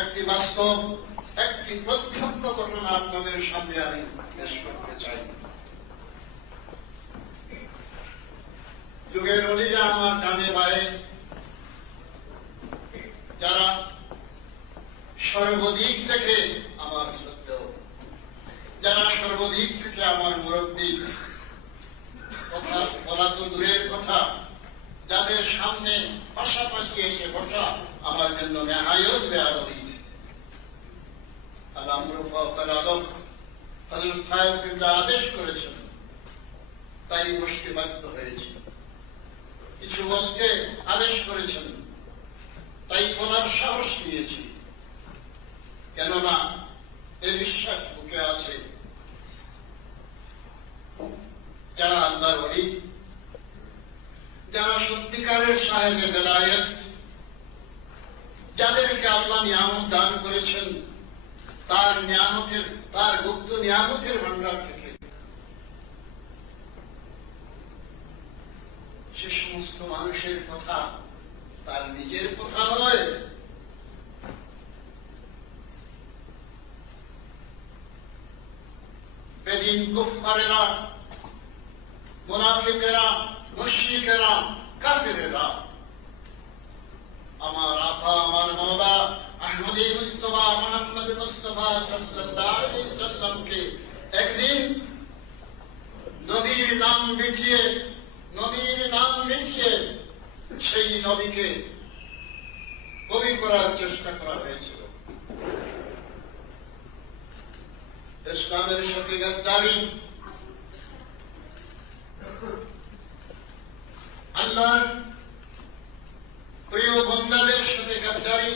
একটি বাস্তব, একটি প্রত্যক্ষ ঘটনা আপনাদের সামনে আমি পেশ করতে চাই। যুগের অলিরা আমার ডানে বায়ে যারা সর্বদিক থেকে আমার সত্য যারা সর্বদিক থেকে আমার মুরব্বী, কথা বলা তো দূরের কথা, যাদের সামনে পাশাপাশি এসে বসা আমার জন্য নেহায়ত বেয়াদবি। হজরত সাহেব কিন্তু আদেশ করেছেন, তাই বসতে বাধ্য হয়েছি। কিছু বলতে আদেশ করেছেন, তাই বলার সাহস নিয়েছি কেননা, এ বিশ্বাস বুকে আছে। যারা আল্লাহর ওলি, যারা সত্যিকারের সাহেবে বেলায়েত, যাদেরকে আল্লাহ নিয়ামত দান করেছেন তার নিয়ামতের, তার গুপ্ত নিয়ামতের ভান্ডার থেকে। সে সমস্ত মানুষের কথা তার নিজের কথা নয়। বেদিন কুফারেরা মুনাফিকেরা, মুশরিকেরা, কাফেরেরা। আমার আফা আমার মওলা আহমদে মুস্তফা মোহাম্মদ মুস্তফা সাল্লাল্লাহু আলাইহি সাল্লামকে একদিন নবীর নাম মিটিয়ে, নবীর নাম মিটিয়ে সেই নবীকে কবি করার চেষ্টা করা হয়েছিল। ইসলামের সাথে গাদ্দারি। আল্লাহর প্রিয় বন্দাদের সাথে গাদ্দারি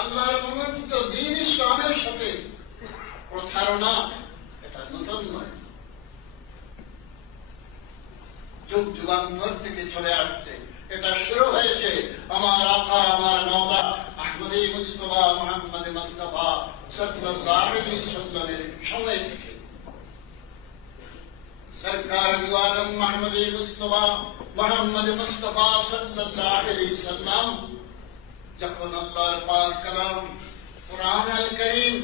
আল্লাহর মনোনীত দিন ইসলামের সাথে প্রতারণা এটা নতুন নয় যুগ যুগান্তর থেকে চলে আসছে এটা শুরু হয়েছে আমার আপা আমার মাওলা আহমদে মুস্তফা মোহাম্মদ মুস্তফা আলাইহি সাল্লামের সময় থেকে। সরকার দুয়ারম মোহাম্মদ মুস্তফা মোহাম্মদ মুস্তফা সাল্লাল্লাহু আলাইহি সাল্লাম, যখন আল্লাহর পাক কালাম কোরআন আল করিম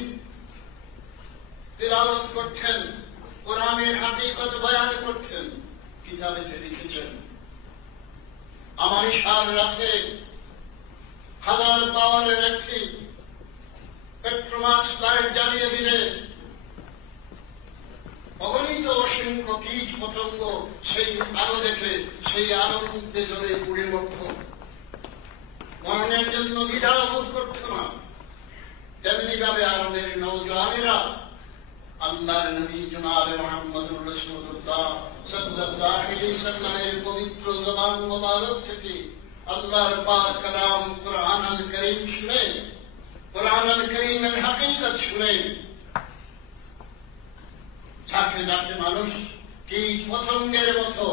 তিলাওয়াত করছেন, কোরআনের হাকিকত বয়ান করছেন কিতাবেতে লিখেছেন, আমার ইশার রাতে হাজার পাওয়ারের একটি পেট্রোমাস লাইট জ্বালিয়ে দিলে অগণিত অসংখ্য কীট পতঙ্গ সেই আলো দেখে, সেই আনন্দে জলে পুড়ে উঠত মরণের জন্য দ্বিধা বোধ করত না। তেমনি ভাবে আরবের নৌজওয়ানেরা আল্লাহর নবী জনাবে মোহাম্মদুর রাসূলুল্লাহ সাল্লাল্লাহু আলাইহি সাল্লামের পবিত্র জবান মোবারক থেকে আল্লাহর পাক কালাম কোরআন আল করিম শুনে কোরআন করিমের হাকিকত শুনে যাকে যাকে মানুষ কীট পতঙ্গের মতো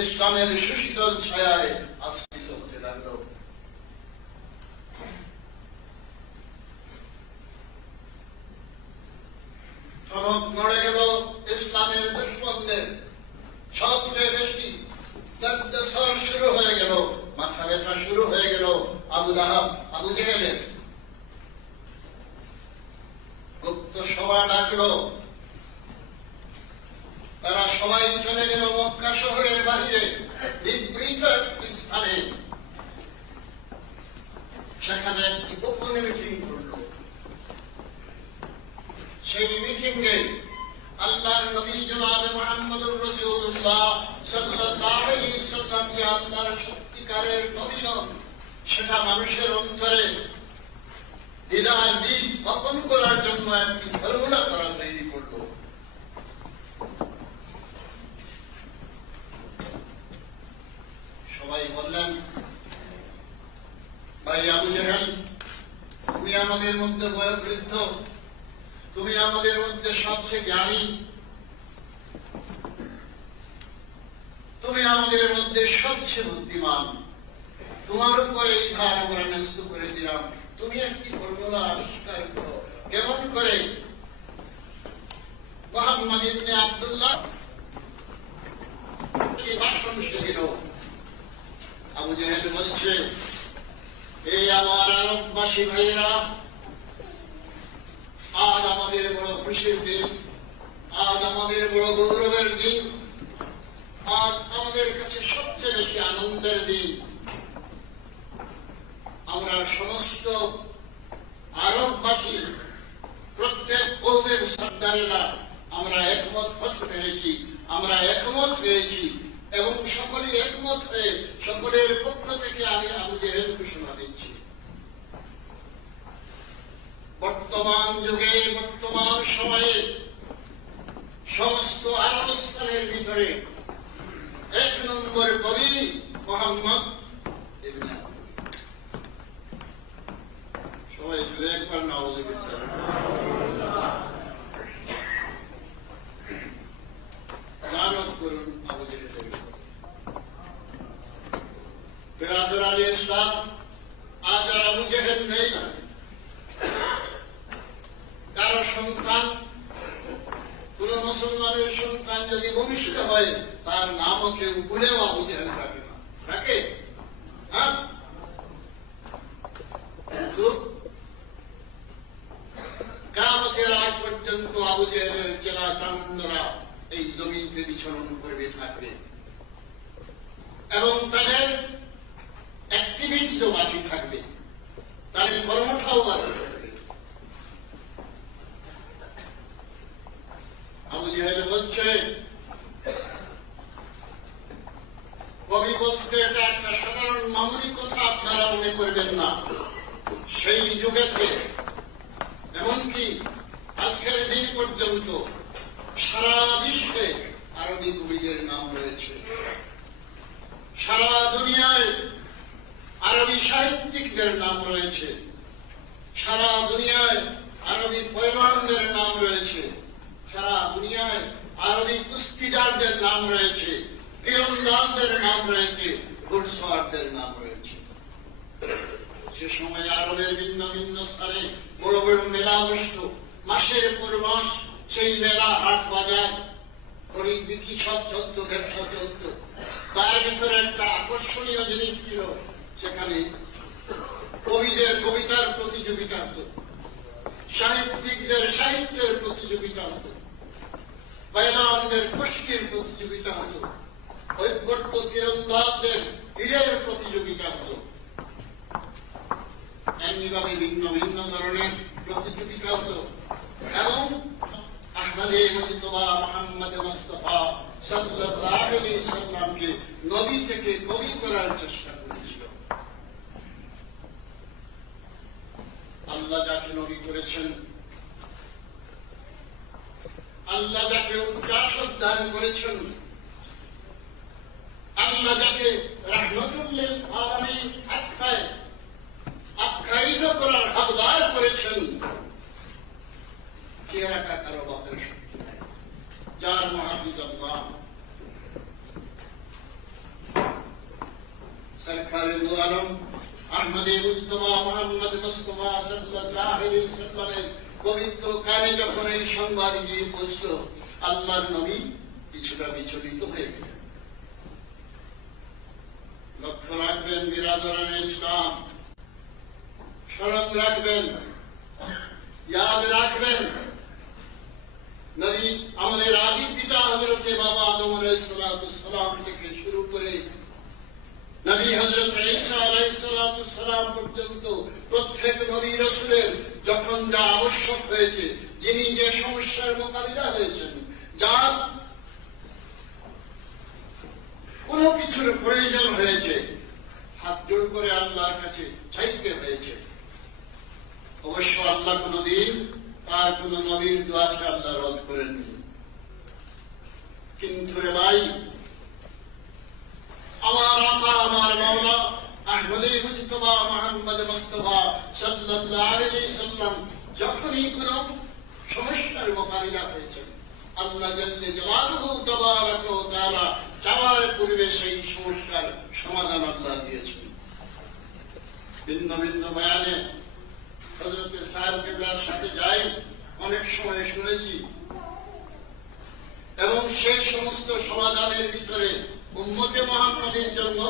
ইসলামের সুশীতল ছায়ায় আশ্রিত হতে লাগল? সনদ নড়ে গেল ইসলামের দুশ্মনদের। সবচেয়ে বেশি শুরু হয়ে গেল, মাথা ব্যথা শুরু হয়ে গেল। আবু দাহাব আবু জেহেলের সভা ডাকলো। তারা সবাই চলে গেল মক্কা শহরের বাহিরে একটি স্থানে। সেখানে একটি গোপন মিটিং করল। সেই মিটিংয়ে আল্লাহর নবী জনাবে মোহাম্মদুর রাসূলুল্লাহ সাল্লাল্লাহু আলাইহি সাল্লামকে আল্লাহর সত্যিকারের নবী নন, সেটা মানুষের অন্তরে বপন করার জন্য একটি ফর্মুলা তারা তৈরি করল। সবাই বললেন, ভাই আবু জেহেল, তুমি আমাদের মধ্যে বয়োবৃদ্ধ। তুমি আমাদের মধ্যে সবচেয়ে জ্ঞানী। তুমি আমাদের মধ্যে সবচেয়ে বুদ্ধিমান। তোমার উপর এই ভার আমরা ন্যস্ত করে দিলাম। তুমি একটি ফর্মুলা আবিষ্কার করো। কেমন করে? বলছে, এই আমার আরববাসী ভাইয়েরা, আজ আমাদের বড় খুশির দিন, আজ আমাদের বড় গৌরবের দিন, আজ আমাদের কাছে সবচেয়ে বেশি আনন্দের দিন। আমরা সমস্ত আরববাসী, প্রত্যেক কৌমের সর্দারেরা আমরা একমত হতে পেরেছি, আমরা একমত হয়েছি এবং সকলে একমত হয়ে সকলের পক্ষ থেকে আমি আবু জেহেল ঘোষণা দিচ্ছি। বর্তমান যুগে, বর্তমান সময়ে সমস্ত আরব স্থানের ভিতরে এক নম্বর কবি মোহাম্মদ ইবনে আবদুল্লাহ। সবাই জুড়ে একবার নাওয়াজ লানত করুন আবু জেহেলের উপর। বিরাদরান ইসলাম আজ আর আবু জেহেল নেই কারও সন্তান, কোন মুসলমানের সন্তান যদি ভূমিষ্ঠ হয়, তার নামও কেউ ভুলেও আবু জেহেল রাখে না। রাখে? হ্যাঁ? পর্যন্ত আবু চেলা চামুন্ডরা এই জমিনকে বিচরণ করবে, থাকবে। এবং তাদের অ্যাক্টিভিটিও বাকি থাকবে। তাদের কর্মটাও বাকি থাকবে আবু জেহেল বলছে কবি বলতে এটা একটা সাধারণ মামুলি কথা আপনারা মনে করবেন না। সেই যুগেতে এমনকি আজকের দিন পর্যন্ত সারা বিশ্বে আরবি কবিদের নাম রয়েছে। সারা দুনিয়ায় আরবি সাহিত্যিকদের নাম রয়েছে। সারা দুনিয়ায় আরবি পয়মানদের নাম রয়েছে। সারা দুনিয়ায় আরবি কুস্তিদারদের নাম রয়েছে। তীরন্দাজদের নাম রয়েছে। ঘোড়সওয়ারদের নাম রয়েছে। সে সময় আরবের ভিন্ন ভিন্ন স্থানে বড় বড় মেলা বসত, মাসের পর মাস সেই মেলা হাট বাজার খরিদ বিক্রি সব চলত, ব্যবসা চলত। তার ভিতরে একটা আকর্ষণীয় জিনিস ছিল, সেখানে কবিদের কবিতার প্রতিযোগিতা হতো, সাহিত্যিকদের সাহিত্যের প্রতিযোগিতা হতো বাইলানদের কুস্তির প্রতিযোগিতা হতো ঐক্যর্ত তীরন্দাজদের তীরের প্রতিযোগিতা হতো। এমনিভাবে ভিন্ন ভিন্ন ধরনের প্রতিযোগিতা হতো এবং আহমদে মুজতবা মোহাম্মদ মুস্তফা সাল্লাল্লাহু আলাইহি সাল্লামকে নবী থেকে কবি করার চেষ্টা করেছিল। আল্লাহ যাকে নবী করেছেন, আল্লাহ যাকে উচ্চাসদ দান করেছেন, আল্লাহ যাকে রহমতুল্লিল আলামিন আখ্যায় আখ্যায়িত করার হকদার করেছেন। চেহারাটা কারও বাপের শক্তি নাই, যার মহাফিজ আল্লাহ সরকারে আহমদে মুস্তফা মোহাম্মদ মুস্তফা পবিত্র কানে যখন এই সংবাদ গিয়ে পৌঁছল, আল্লাহর নবী কিছুটা বিচলিত হয়ে গেলেন। লক্ষ্য রাখবেন বিরাদরান ইসলাম স্মরণ রাখবেন ইয়াদ রাখবেন নবী আমাদের আদি পিতা হজরতে বাবা আদম সালাম থেকে শুরু করে নবী হজরত সালাম পর্যন্ত প্রত্যেক নবী রসুলের যখন যা আবশ্যক হয়েছে, যিনি যে সমস্যার মোকাবিলা হয়েছেন যার কোন কিছুর প্রয়োজন হয়েছে, হাত জোর করে আল্লাহর কাছে চাইতে হয়েছে। অবশ্য আল্লাহ কোনদিন তার কোন নবীর দোয়াকে আল্লাহ রদ করেননি। কিন্তু রে ভাই, আমার আতা আমার মাওলা, আহমদে মোহাম্মদ মুস্তফা সাল্লাল্লাহু আলাইহি সাল্লাম যখনই কোন সমস্যার মোকাবিলা হয়েছে, আল্লাহ ওয়া তাআলা চাওয়ার পূর্বে সেই সমস্যার সমাধান আল্লাহ দিয়েছেন। ভিন্ন ভিন্ন বয়ানে হজরতের সাহেব কেবলার সাথে যাই, অনেক সময় শুনেছি। এবং সেই সমস্ত সমাধানের ভিতরে উন্মতে মোহাম্মদের জন্য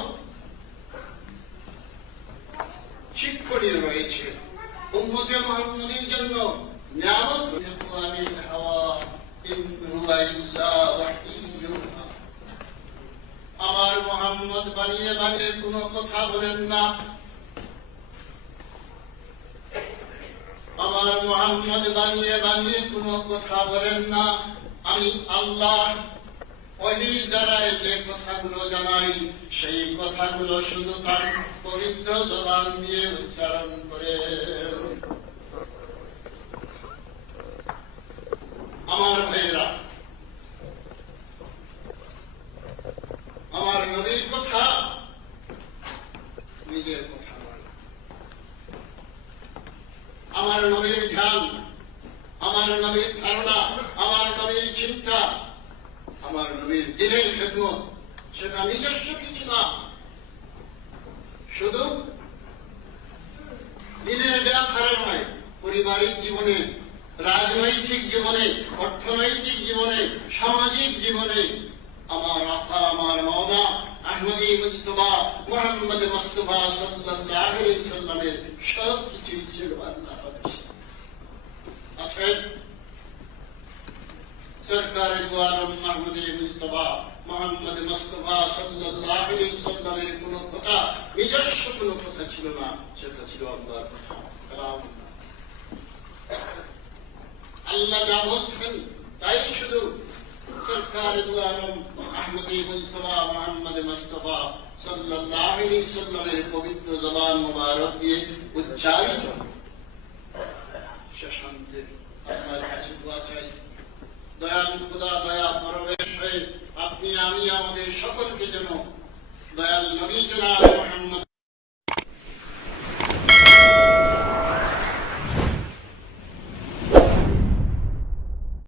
শিক্ষণীয় রয়েছে। উম্মতে মোহাম্মদের জন্য আমার মোহাম্মদ বানিয়ে বানিয়ে কোনো কথা বলেন না। আমার মোহাম্মদ বানিয়ে বানিয়ে কোনো কথা বলেন না। আমি আল্লাহ অহির দ্বারা যে কথাগুলো জানাই, সেই কথাগুলো শুধু তার পবিত্র জবান দিয়ে উচ্চারণ করে আমার ভাইয়েরা আমার নবীর কথা নিজের কথা নয় আমার নবীর ধ্যান আমার নবীর ধারণা আমার নবীর চিন্তা আমার নবীর দিনের খেদমত সেটা নিজস্ব কিছু না শুধু দিনের ব্যাপারে নয়, পারিবারিক জীবনে, রাজনৈতিক জীবনে, অর্থনৈতিক জীবনে, সামাজিক জীবনে, আমার আখা আমার মওলা আহমদী মুজতবা, মোহাম্মদ মুস্তফা সাল্লাল্লাহু আলাইহি সাল্লামের সব কিছুই ছিল আল্লাহর আদেশে। অতএব সরকারে গোয়ালম মাহমুদে মুস্তফা মোহাম্মদ মুস্তফা আলাইহি সাল্লামের কোনো কথা, নিজস্ব কোনো কথা ছিল না, সেটা ছিল আল্লাহর কথা। কালাম। আল্লাহ যা বলছেন, তাই শুধু সরকারে গোয়ালম আহমদে মুস্তফা মোহাম্মদ মুস্তফা আলাইহি সাল্লামের পবিত্র জবান মোবারক দিয়ে উচ্চারিত। সে শান্তি আপনার কাছে দোয়া চাই। দয়াল খুদা, দয়া পরবেশ হয়ে আপনি আমি আমাদের সকলকে যেন দয়াল নবী জনাব মোহাম্মদ